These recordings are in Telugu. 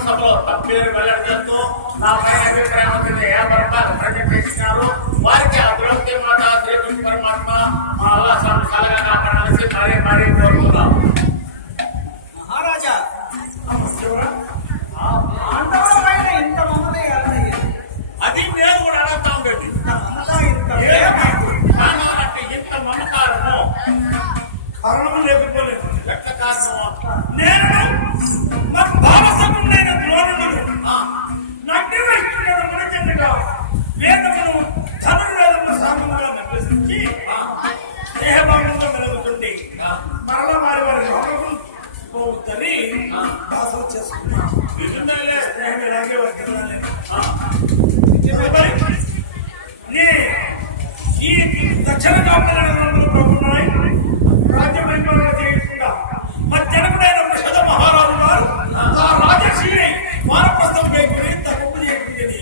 సభలో తప్పేరు వెల్లడి చేస్తూ నా పైన అభిప్రాయం ఏ పరంగా ప్రజెంట్ చేసినారు. వారికి ఆ ద్రౌపది మాత శ్రీకృష్ణ పరమాత్మ మా అల్లాసాన్ని కలగా కాపాడాల్సి మరీ కోరుకున్నాం. మహారాజా, ఇంత మమత అది నేను కూడా అడుగుతా ఉండేది. ఇంత మమకారము కారణం లేకపోలేదు. ఎక్క కారణము నేను భావసముడైన ద్రోణుడు నటి వైష్ణుడు మనచెందుగా వేదమును ధనుర్వేదమును సామంగా నిర్వహించి స్నేహభావంగా మెలుగుతుంది. మరలా వారి లోకము పోతని దాసం చేసుకున్నాం. స్నేహం ఇలాగే వర్తిల్లాలి. ఈ దక్షిణ కాపులు ప్రభుత్వాయి రాజ్య పరిపాలన చేయకుండా మరి జనకుడైన వృషభ మహారాజు గారు ఆ రాజశ్రీ వానప్రస్థం వేసుకుని తప్పు చేయకుంటుంది.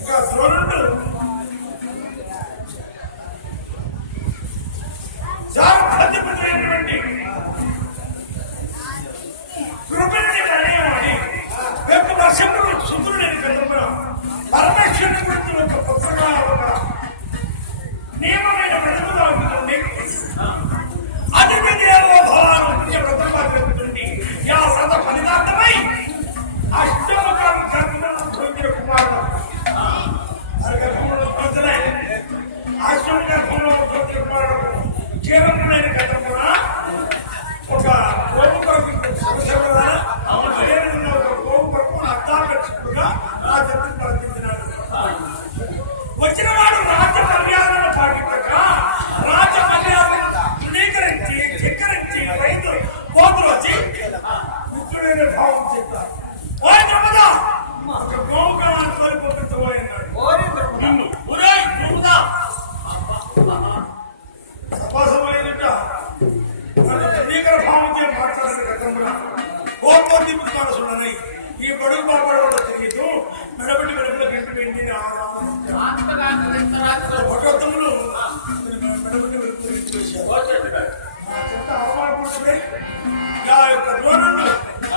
ఇక ద్రోణుడు జాగ్రత్తమైనటువంటి కృపణి కళ్యాణి యొక్క వర్షములు సుందరుడైన కనుక పరమేశ్వరుని గురించి ఒక పుత్రగా ఒక నియమమైన ప్రజలు అవుతుంది. అది వ్రతంగా జరుగుతుంది. ఆ వ్రత ఫలితార్థమై అష్టముఖాన్ని గర్భంలో కుమారుడు గర్భంలో అష్టమ గర్భంలో కుమారుడు కేవలమైన గతంలో ఒక గోపు కొరకు సమస్య ఒక గోపు కొరకు అర్థాకర్షకుడుగా రాజ్యాన్ని ప్రకటించినాడు. వచ్చిన వాడు రాజ్య మర్యాదలను పాటించక రాజ్య మర్యాదలను ధృవీకరించి ధిక్కరించి రైతు కోతులు వచ్చి ముఖ్యమైన భావం చెప్పారు. ఒక గోముగా కోరిపోతున్నాడు. సభాసమైనట ధృవీకర భావం మాట్లాడిన గతంలో కోపం తిప్పుకోవాల్సి ఈ బడుగు బాబడు తెలియదు. మెడబెట్టి మెడబెట్టి గంట వెండి ఒకటొత్తములు మెడబెట్టి అవమానపడుతుంది. ఆ యొక్క ద్రోణుడు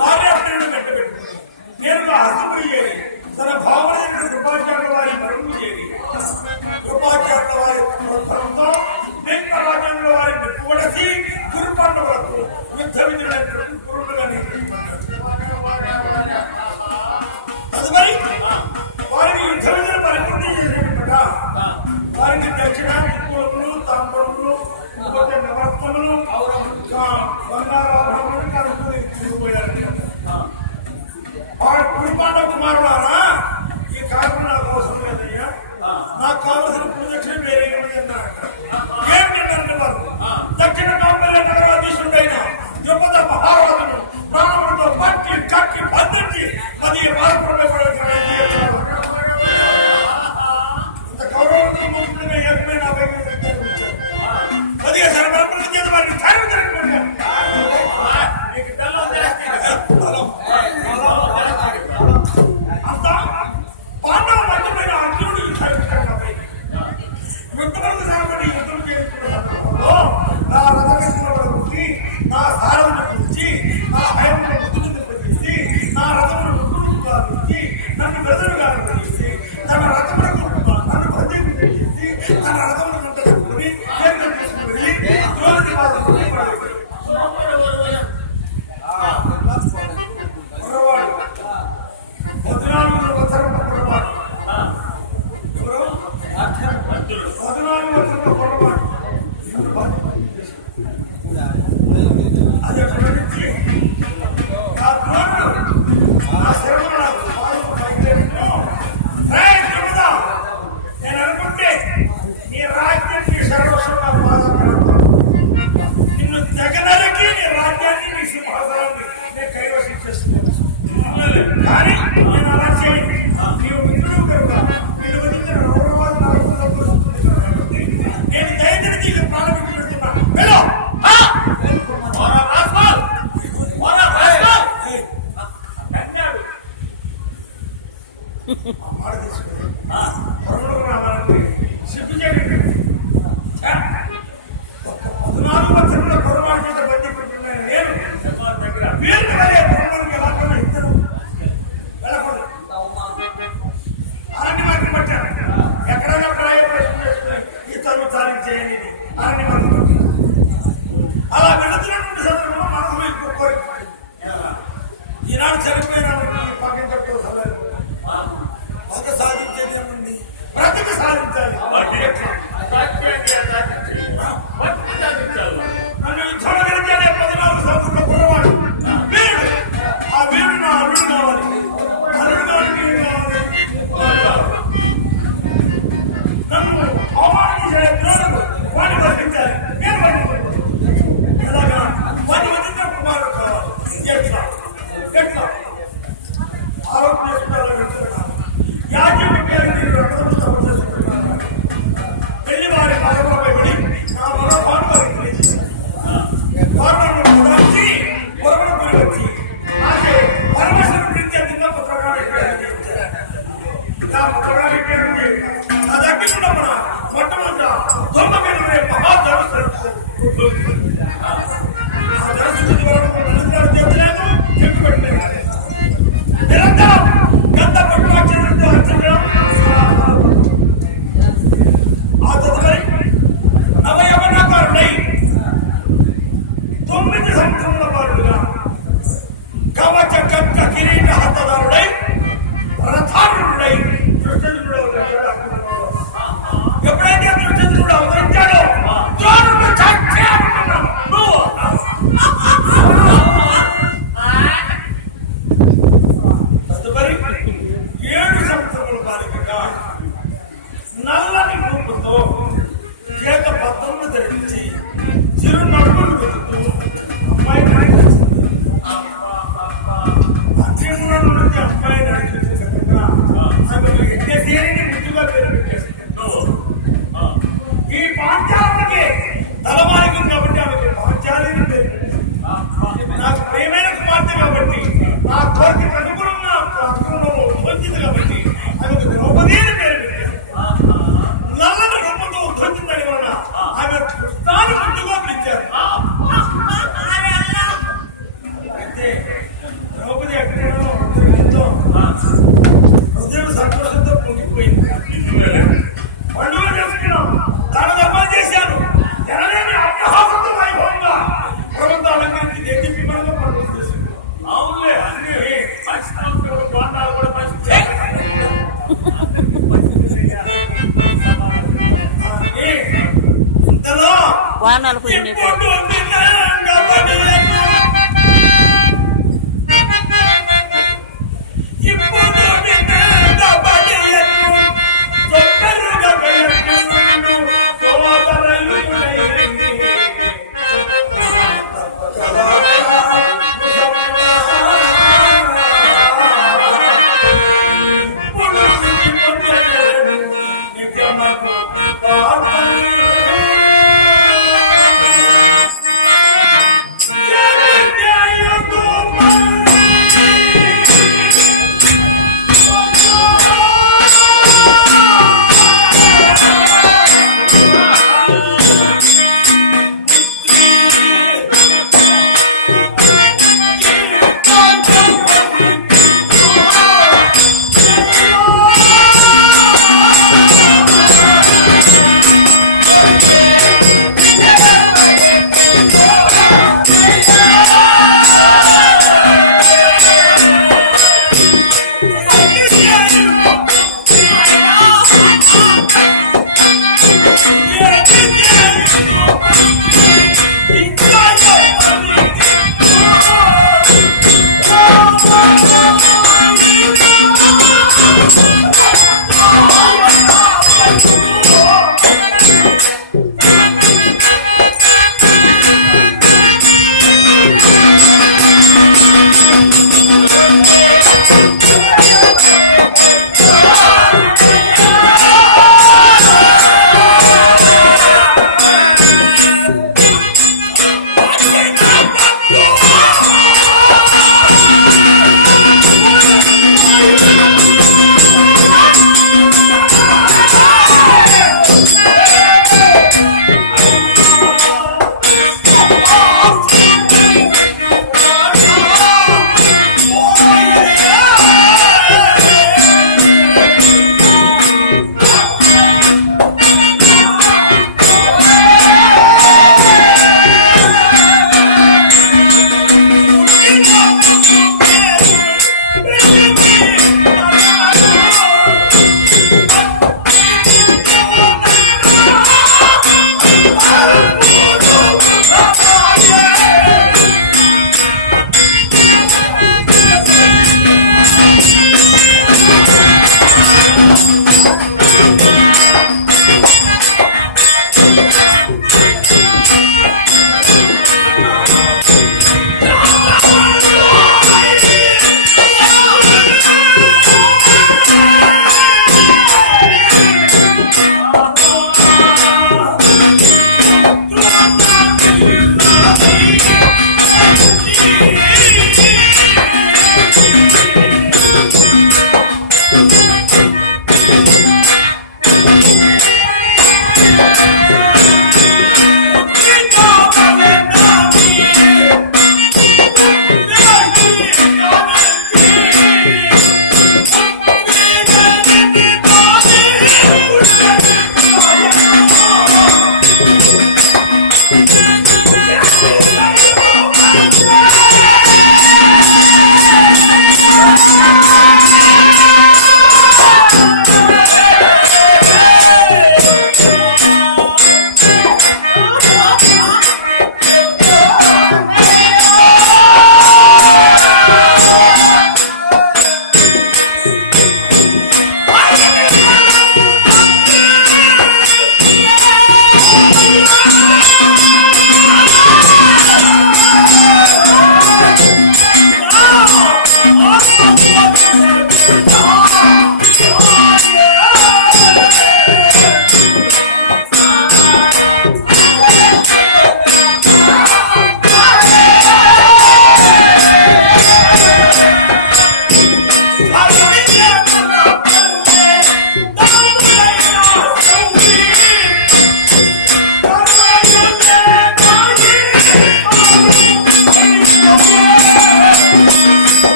భార్యాప్రియుడు గంట పెట్టుకుని నేరుగా హస్తపురి చేరి తన భావన కృపాచార్యుల వారి మరుగు చేరి కృపాచార్యుల వారి ప్రోత్సాహంతో రాజ్యంలో వారి మెప్పుబడసి గురుపాండవులకు యుద్ధ విధులైనటువంటి పురుడుగా నిర్మించబడ్డాడు. తదుపరి వారికి యుద్ధ విధులు పరిపూర్తి చేసేట వారికి దక్షిణ దిక్కులు తాంబరములు ఇంకొక నవరత్నములు బంగారాభరణములు కనుక్కొని తిరిగిపోయారు. వాడు గురుపాండ కుమారుడారా ఈ కారణం నాకు అవసరం లేదయ్యా, నాకు కావలసిన ప్రదక్షిణ వేరే అన్నారు. ఏమిటంటే వారు దక్షిణ కాంబర్య నగరాధీశుడైన ద్రుపద మహారాజును ప్రాణములతో పట్టి కట్టి బంధించి అది ఇంత గౌరవంతో ముఖ్యంగా ఏకమైన అది సర్వప్రతిచేత వారిని అంత పాండవ మధ్యమైన అర్జునుడు యుద్ధం సాగబడి యుద్ధం చేసుకున్న నా రథకృష్ణ గురించి నా సారథుల గురించి నా భయముల బుద్ధులను ప్రవేశించి నా రథములను గురించి నన్ను బెదరుగా ప్రవేశించి తన రథములకు నన్ను ప్రతినిధి తన రథములను తీసుకుని నేను అనుకుంటే నీ రాజ్యాన్ని సర్వస్వంగా నిన్ను జగనలకి నీ రాజ్యాన్ని నీ సింహాసనాన్ని నేను కైవసం చేస్తున్నాను. కానీ నేను అలా చేయను. నీవు మిత్రుడు కనుక నేను వదిలిన నేను దయచేసి నీకు ప్రారంభం పెడుతున్నా. సిగ్గు ఈనాడు చనిపోయిన పక్కన చెప్పుకోవాలి. ఒక సాధించేది ఏముంది? బ్రతుకు సాధించాలి. నన్ను చూడగలిగే 14 సంవత్సరాల కుర్రవాడు వీరుడు. ఆ వీరుడు నా అల్లుడు కావాలి. అల్లుడు కావాలి, ఏం కావాలి? నన్ను అవమానించే ద్రోణుడు వాడిని వర్తించాలి. నేను వర్తించాలి. ఎలాగా? వాడిని వర్తించిన కుమారుడు కావాలి. ఎట్లా ఎట్లా ఆరోగ్య యాజ్యం పెళ్లి వారి పరపరపై పడి నా మరో పాటు వచ్చి పొరపడి వచ్చి నాకే పరమేశ్వరుడు ప్రీత్యా చిన్న పుత్రకాన్ని నా పుత్రకాన్ని నా దగ్గర ఉన్నప్పుడు మొట్టమొదట దొంగ మీద మహాధర్మ నిరంతరం గంట పట్టుకొచ్చినట్టు అర్చన ఆ తదుపరి నవయవనకారుడై 9 సంవత్సరముల బాలుడుగా కవచ కట్ట కిరీట హస్తదారుడై రథారుడై దృష్టజనుడు ఎప్పుడైతే దృష్టజనుడు అవతరించాడో ద్రోణుడు సాక్షాత్కారం నువ్వు తదుపరి 7 సంవత్సరముల బాలికగా నల్లని రూపుతో చేత పద్మములు ధరించి చిరు నడుములు వెతుకుతూ అమ్మాయి నడిచింది. అత్యంత నుండి అమ్మాయి నడిచింది. ఆమె యజ్ఞసేని ముద్దుగా పేరు పెట్టేసిందో ఈ పాంచాలకి తలమానికం కాబట్టి ఆమెకి పాంచాలి అని పేరు పెట్టింది. నాకు ప్రేమైన కుమార్తె కాబట్టి నా కోరిక అనుగుణంగా అనుగుణంలో వచ్చింది కాబట్టి ఆమెకు ద్రౌపది అని పేరు పెట్టింది. నల్లని రూపంతో ఉద్భవించిందని వలన ఆమె కృష్ణాన్ని ముందుగా పిలిచారు. అయితే ద్రౌపది ఎక్కడో హృదయం సంతోషంతో పొంగిపోయింది. పండుగ చేసుకున్నాం, దాని ధర్మాలు చేశాను. జనలేని అట్టహాసంతో వైభవంగా ప్రభుత్వ అలంకరించి దేశీ విమానంలో పండుగ చేసింది. అవునులే, అన్ని బాండాలు కూడా ఇంతలో వాహనాలు పోయింది.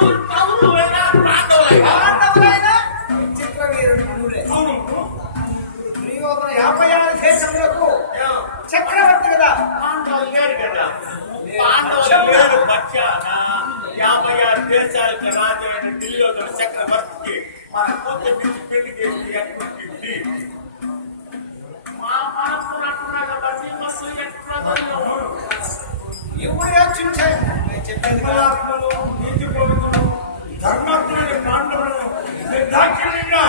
కౌరవులైనా పాండవులైనా పాండవులైనా చిత్రవీరుడు నువ్వే. అవును. దుర్యోధన 56 దేశములకు చక్రవర్తి కదా. పాండవులు లేరు కదా. పాండవులు లేరు పక్షాన 56 దేశాలకు రాజైన దుర్యోధన చక్రవర్తికి మన కూతురు నుంచి పెళ్లి చేసి ఎక్కడికి మా మనసు నట్టున్నాడు బట్టి మస్తు ఎక్కడ ఎవరు యోచించాయి చెప్పేది కదా. ధర్మాత్మలు, నీతి పరులు, ధర్మాత్ములైన పాండవులను నిర్దాక్షిణ్యంగా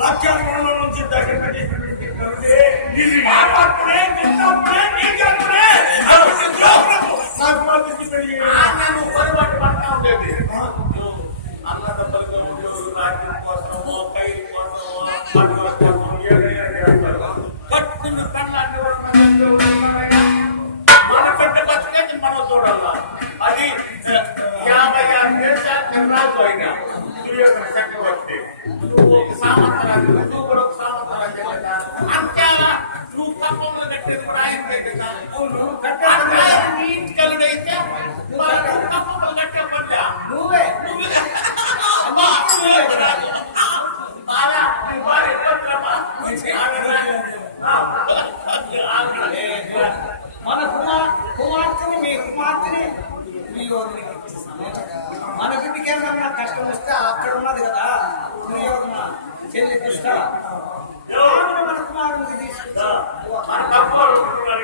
రాజ్యాంగంలో నుంచి దగ్గర పెట్టేసినటువంటి ఇది పాపాత్ముడే, నిందాత్ముడే, నీచాత్ముడే, అటువంటి ద్రోహులకు నాకు మాత్రం పెళ్లి చేయాలి. నన్ను పొరపాటు పడతా ఉండేది అన్నదమ్మలకు రాజ్యం కోసమో కైలు కోసమో పండుగ కోసం కట్టుకున్న కళ్ళన్ని మన పెద్ద బతుకని మనం చూడాలా. అది 56 దేశాలకు రాజు అయినా దుర్యోధన చక్రవర్తి. నువ్వు ఒక సామంతరాజు, నువ్వు కూడా ఒక సామంతరాజు కదా. అంతా నువ్వు కప్పంలో కట్టేది కూడా ఆయన కదా. నీ ఇంటికలుడైతే కప్పంలో కట్టే పడ్డా నువ్వే మన కుమార్తెని మీ కుమార్తెని దుర్యోధనకి ఇచ్చేసాను. మన బిడ్డకి ఏమన్నా కష్టం వస్తే అక్కడ ఉన్నది కదా దుర్యోధన చెల్లి కృష్ణ ఆమెను మన కుమారునికి తీసుకొచ్చి మన కప్పలు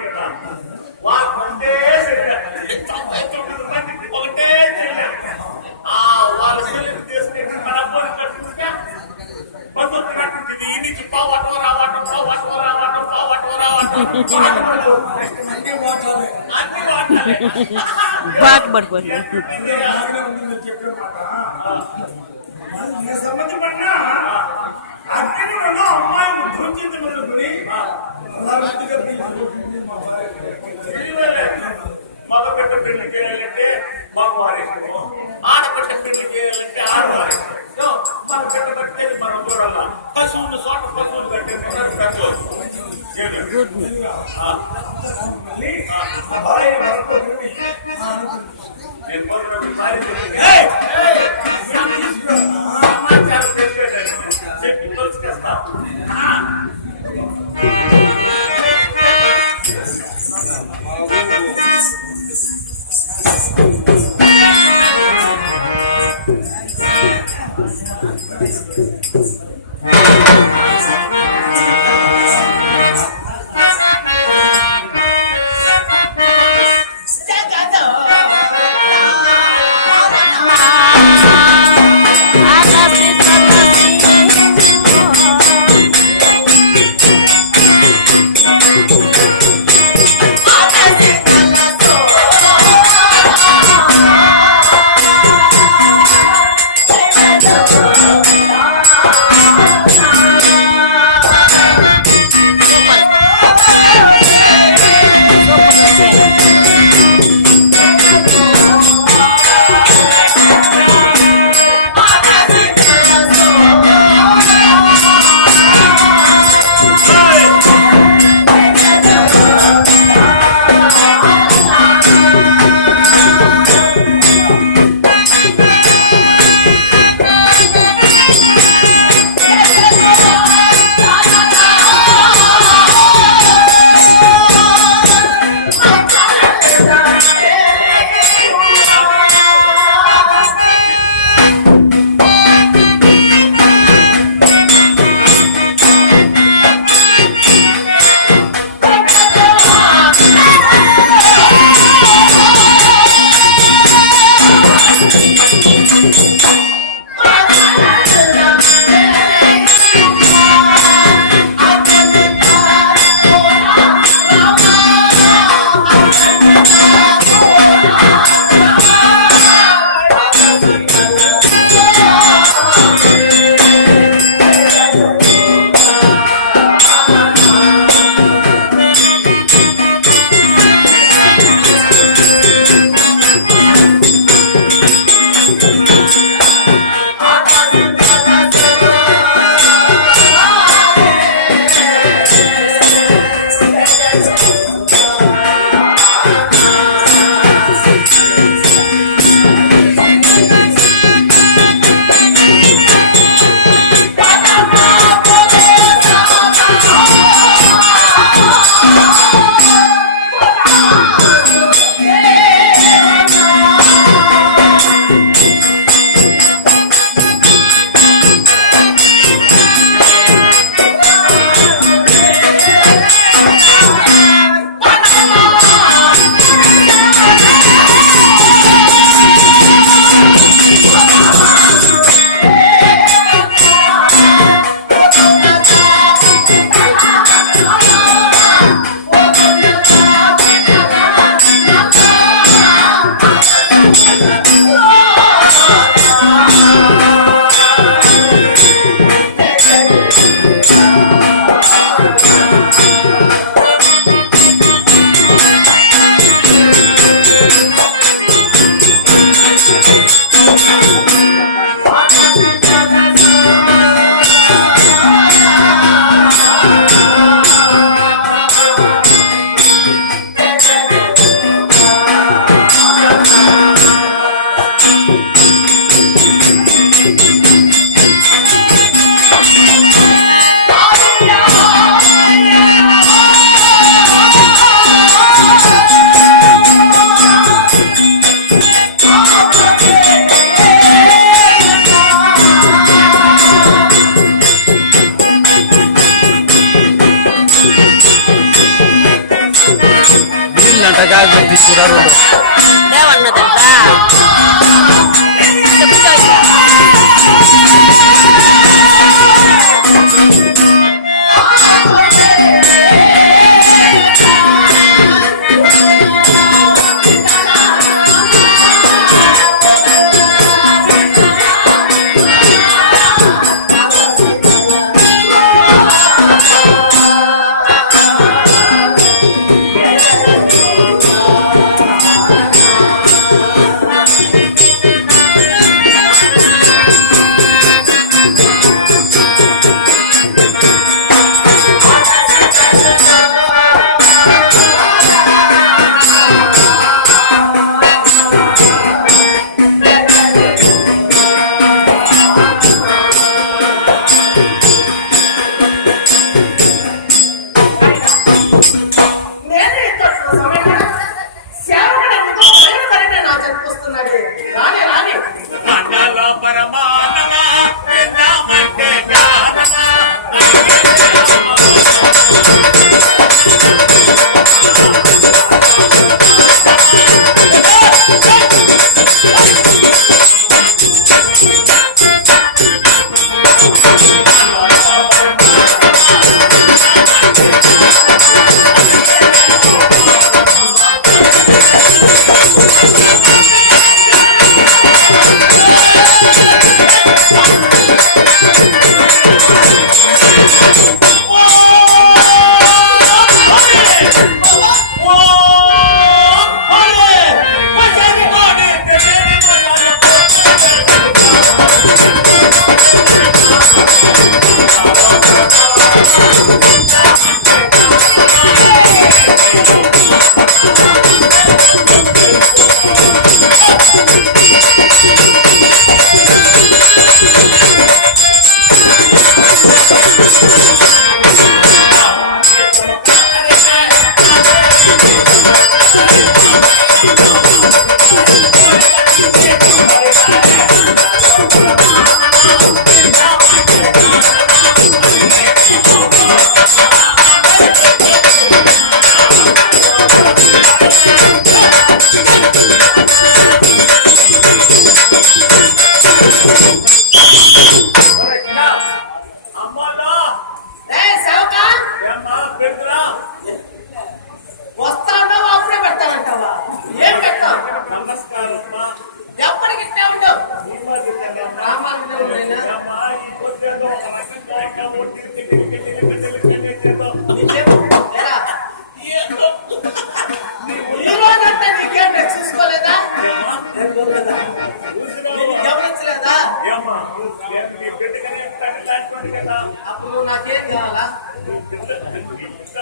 కదా. వాళ్ళంటే ఒకటే వాళ్ళ చెల్లిని తీసుకెళ్ళి మన అబ్బోని కట్టుకుంటే బంధువులు కట్టుంటుంది. ఈ నుంచి పావటం రావటం పావటం రావటం పావటం రావటం అన్ని వాటాలే. అన్ని వాటాలే. బాగా పడుకోండి. బాగానే ఉంటుందని చెప్పిన మాట ఏ సంబంధం పడినా అగ్నిలో అమ్మాయిని గుర్తించి మొదలుకొని అలా వ్యక్తిగా మా భార్య మగ పెట్ట పెళ్లి చేయాలంటే మగవారి ఆడపట్ట పెళ్లి చేయాలంటే ఆడవారి మన పెట్ట కట్టేది మనం చూడాల. పశువులు చోట పశువులు కట్టేది మళ్ళీ ఆ భార్య వరకొని నేను సమాచారం చెప్పి తెలుసుకేస్తా. గంట జాగ్ పెట్టి తీసుకురా ఏమన్నదంట నేను ఇక్కడ సమయంలో సేవకుడు ఎందుకో భయపడితే నా చనిపోస్తున్నాడు. రాని రాని మండల పరమానమా విన్నామంటే జ్ఞానమా అమ్మలో సేవకా ఏమ్మా పెడుతురా వస్తా ఉంటావా అప్పుడే పెడతావంటావా? ఏం పెడతావు? నమస్కారం అమ్మా ఎప్పటికి ఇట్టే ఉండవు. రామానుజుడైనా అమ్మా ఈ పొద్దులో ఒక రకంగా ఇంకా ఒట్టి లేరా? ఈ రోజంతా నీకేం చూసుకోలేదా? నిన్ను గమనించలేదా? ఏమ్మా నీ బిడ్డగానే ఉంటాను లాంటి కదా అప్పుడు నువ్వు నాకేం కావాలా?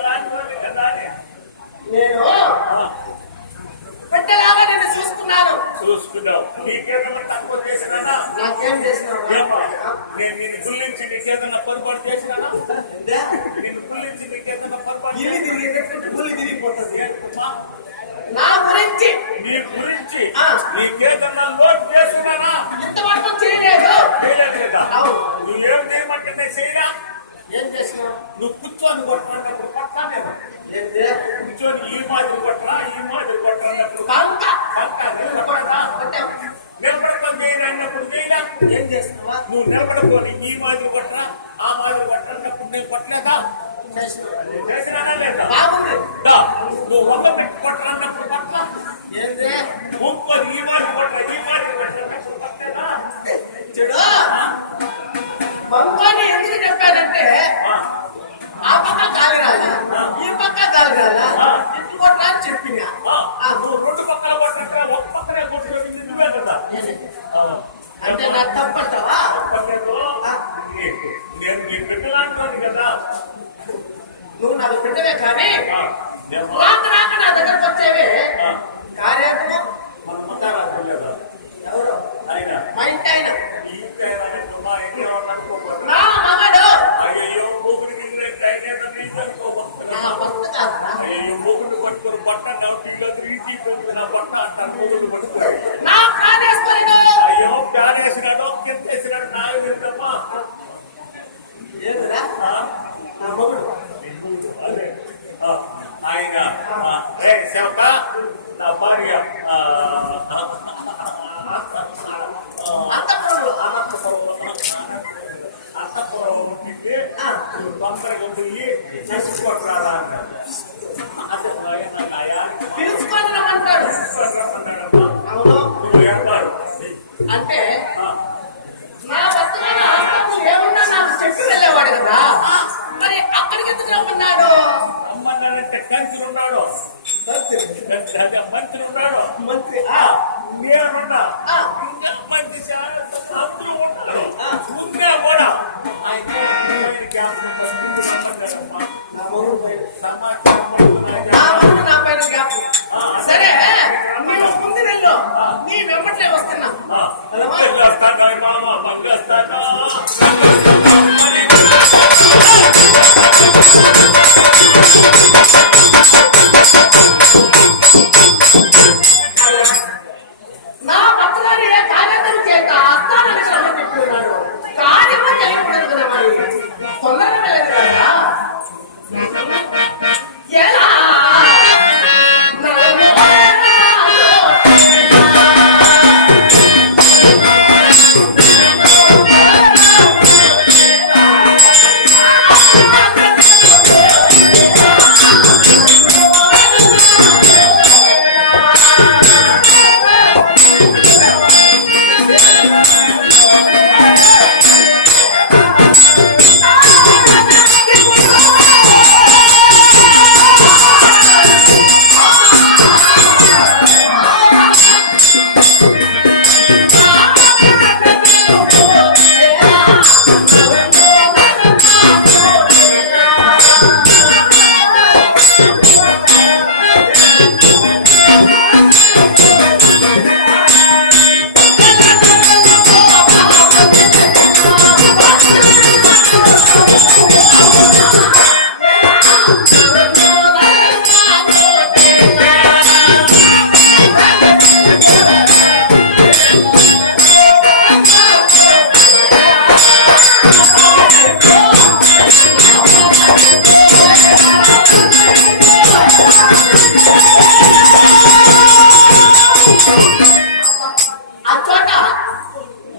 లాంటి కదా నేను బిడ్డలాగా నిన్ను చూసుకున్నాను. చూసుకున్నావు నీకేమన్నా తక్కువ చేసినా నాకేం చేసినావు? ఏమ్మా నేను నిన్ను గురించి నీకేదన్నా పొరపాటు చేసినా ఏందే? నిన్ను గురించి నీకేదన్నా పొరపాటు ఇల్లు తిరిగి గుళ్ళు తిరిగిపోతుంది. చేసినా నా గురించి నీ గురించి ఆ. నీకేదన్నా లోటు చేసినానా ఇంతవరకు చేయలేదు. చేయలేదు కదా అవును. నువ్వేం చేయమంటే చేయరా ఏం చేసినావు? నువ్వు కూర్చొని కొట్టినప్పుడు కొట్టా లేదా ఏందే? కూర్చొని ఈ మాదిరి కొట్టరా ఈ మాదిరి కొట్టరన్నప్పుడు కంక నిలబడతా కొట్టావు. నిలబడతాం చేయరా అన్నప్పుడు చేయరా ఏం చేసినావా? నువ్వు నిలబడుకొని ఈ మాదిరి కొట్టరా ఆ మాదిరి కొట్టరన్నప్పుడు నేను కొట్టలేదా చేసినావు. చేసినానా లేదా బాగుంది. దా, నువ్వు వంద పెట్టి కొట్టరన్నప్పుడు కొట్టరా ఏందే? ఇంకొని ఈ మాదిరి కొట్టరా ఈ మాదిరి కొట్టరన్నప్పుడు కొట్టలేదా చూడు, బంగాని ఎందుకు చెప్పానంటే ఆ పక్క గాలి రాలా, ఈ పక్క గాలి రాలా, ఇటు కొట్టరా అని చెప్పినా. నువ్వు రెండు పక్కల కొట్టరా ఒక పక్కనే కొట్టుకోవాలి నువ్వే కదా అంటే నా తప్పంటావా? పక్కకు నేను నీ బిడ్డలాంటి కదా నువ్వు నాకు బిడ్డవే కానీ నేను రాక రాక నా దగ్గరకు వచ్చేవి కార్యక్రమం మన మందారాజు లేదా ఎవరు? ఆయన మా ఇంటి ఆయన. ఈ మా ఇంటి అనుకోకూడదు నా మగడు. అయ్యో మూగుడు దిగిన టైం నా భర్త కాదు. అయ్యో మూగుడు పట్టుకుని బట్ట నవ్వుగా తిరిగి నా బట్ట అంటారు మూగుడు పట్టుకోవాలి నా ప్రాణేశ్వరుడు. అయ్యో ప్యాన్ వేసినాడో కింద వేసినాడు నాకు తెలుసమ్మా ఏమిరా? నా మొగుడు. అదే ఆయన సేవక పోయి చేసుకోవట్రాదా అన్నాడు. అది పిలుచుకొని రమ్మంటాడు. అన్నాడమ్మా. అవును. నువ్వు ఏర్పాడు అంటే నా భర్తమైన ఆత్మకు ఏమన్నా నాకు చెప్పి వెళ్ళేవాడు కదా, మరి అక్కడికి ఎందుకు రమ్మన్నాడు? అమ్మన్నాడంటే కంచులు ఉన్నాడు, మంత్రి ఉన్నాడు, మంత్రి నేనున్నా ఆ. మంచి అందరూ ఉంటారు. ఉన్నా కూడా ఆయన జ్ఞాపకం రమ్మన్నాడమ్మా. సమాచారం నా ముందు నా పైన జ్ఞాపకం. సరే నువ్వు ముందు వెళ్ళు, నీ వెంబట్లే వస్తున్నా. నా భర్తగారి కార్యక్రమం చేత అస్తానని శ్రమ చెప్తున్నాడు. కార్యము చేయకూడదు కదా, మరి తొందరగా వెళ్ళదు కదా. ఎలా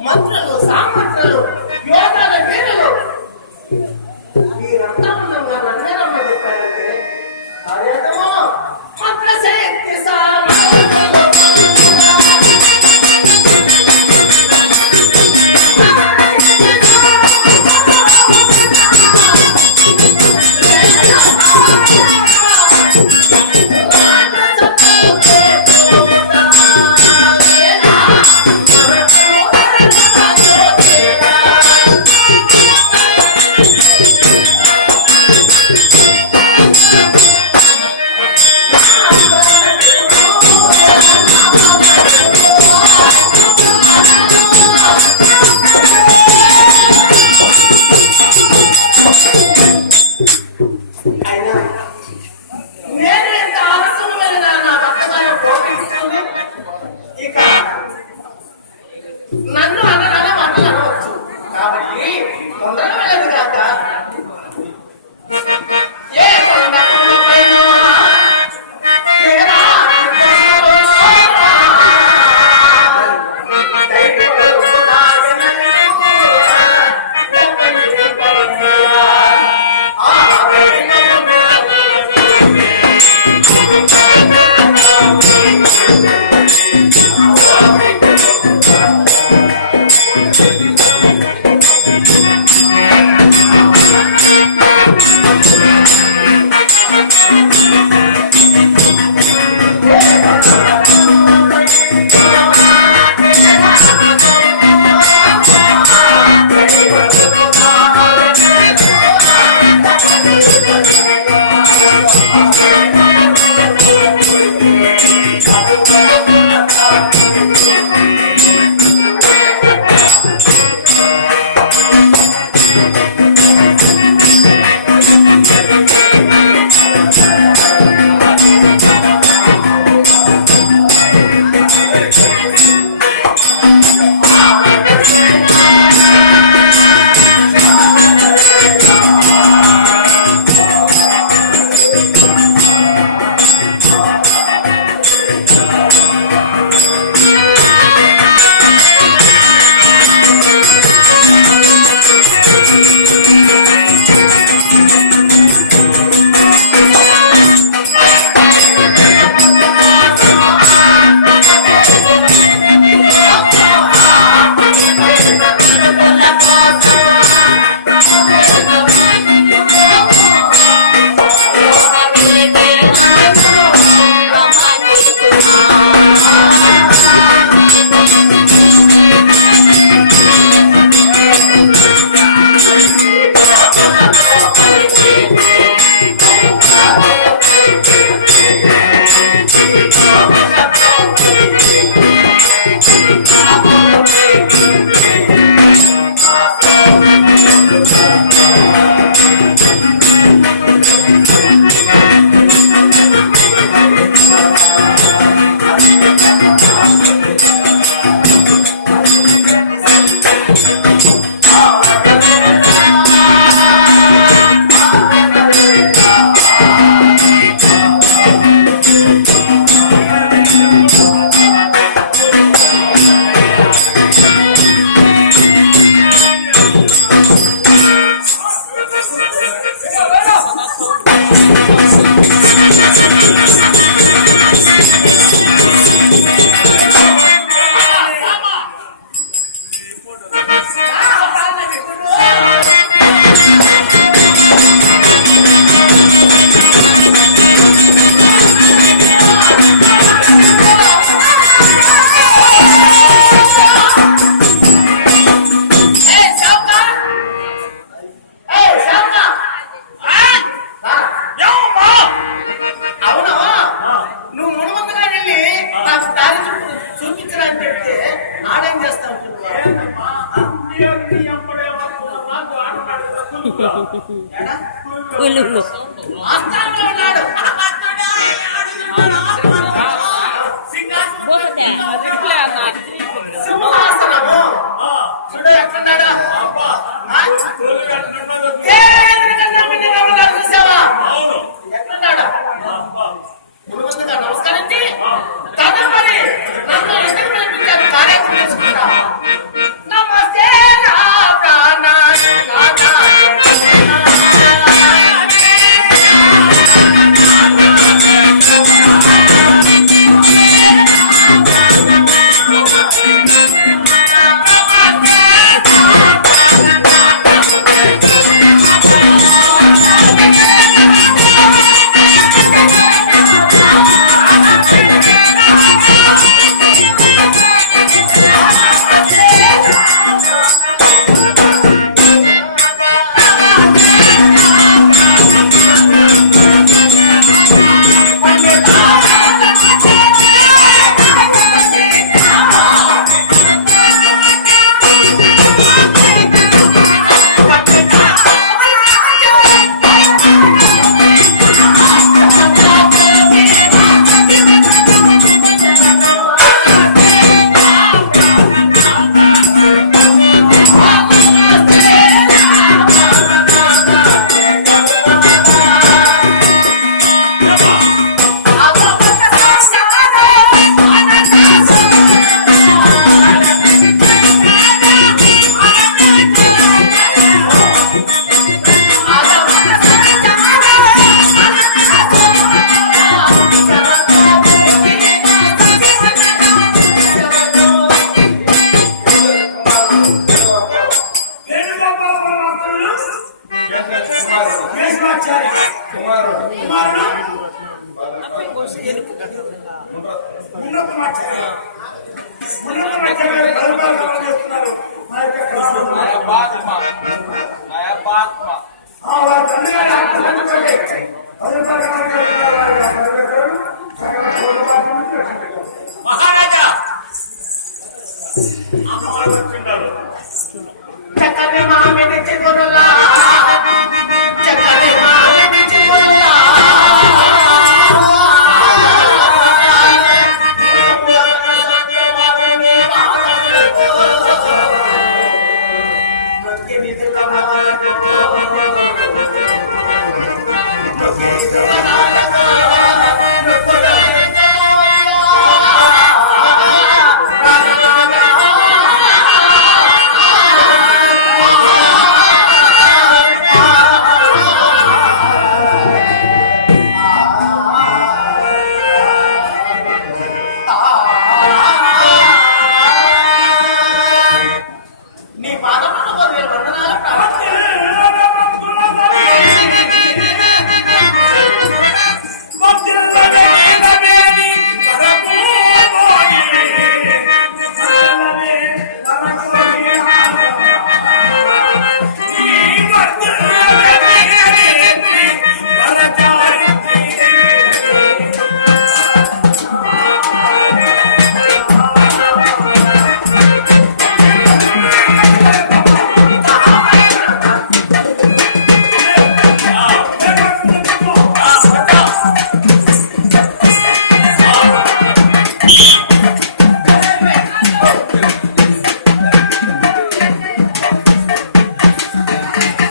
మంత్రులు, సామంతులు, యోధాల వీరులు వీరంతా ముందుగా నన్నేనమ్మ చెప్పారంటే అదేమో మంత్ర శక్తి నేను ఎంత ఆలస్యం వెళ్ళినా నా భర్తగారు పోషిస్తుంది. ఇక నన్ను అనగానే మాటలు అనవచ్చు కాబట్టి తొందరగా వెళ్ళదు కాక ఏ కొండ పైన నీ ఎంబడే వస్తున్న నాకు ఆటలాడుతున్న కులుకులా. ఎడా? పులులు ఆస్థానంలో ఉన్నాడు. పోతే అదిట్లే అన్నాడు సింహాసనము. ఆ, చూడు ఎక్కడున్నాడు? అబ్బా, ఆ? తొలిగట్టుకున్నదో ఏ, ఎదురుగా నిన్ను ఎవరు చూసావా? అవును. ఎక్కడున్నాడు? అబ్బా, ముందుగా నమస్కరించి తదుపరి నన్ను ఎందుకు పిలిపించారు కార్యాచరణ చేసుకుంటా. నమస్తే నా ప్రాణనాథ. వేణుగోపాలపురం వాస్తవ్యులు కేశవాచారి కుమారుడు ఉన్నతమాచారి గారి పరిపాలన చేస్తున్నారు. మా యొక్క క్రమంలో. వారి తండ్రి గారి ఆత్మహత్యపై పరిపాలన చేస్తున్న వారి ఆ పరిపాలకులు సకల పూర్వపాఠం నుంచి రక్షించుకోవాలి. మహారాజా అమ్మవారు వచ్చిండారు. చక్కని మామిడి చిగురులా, చక్కని మామిడి చిగురులా. నీ పాదం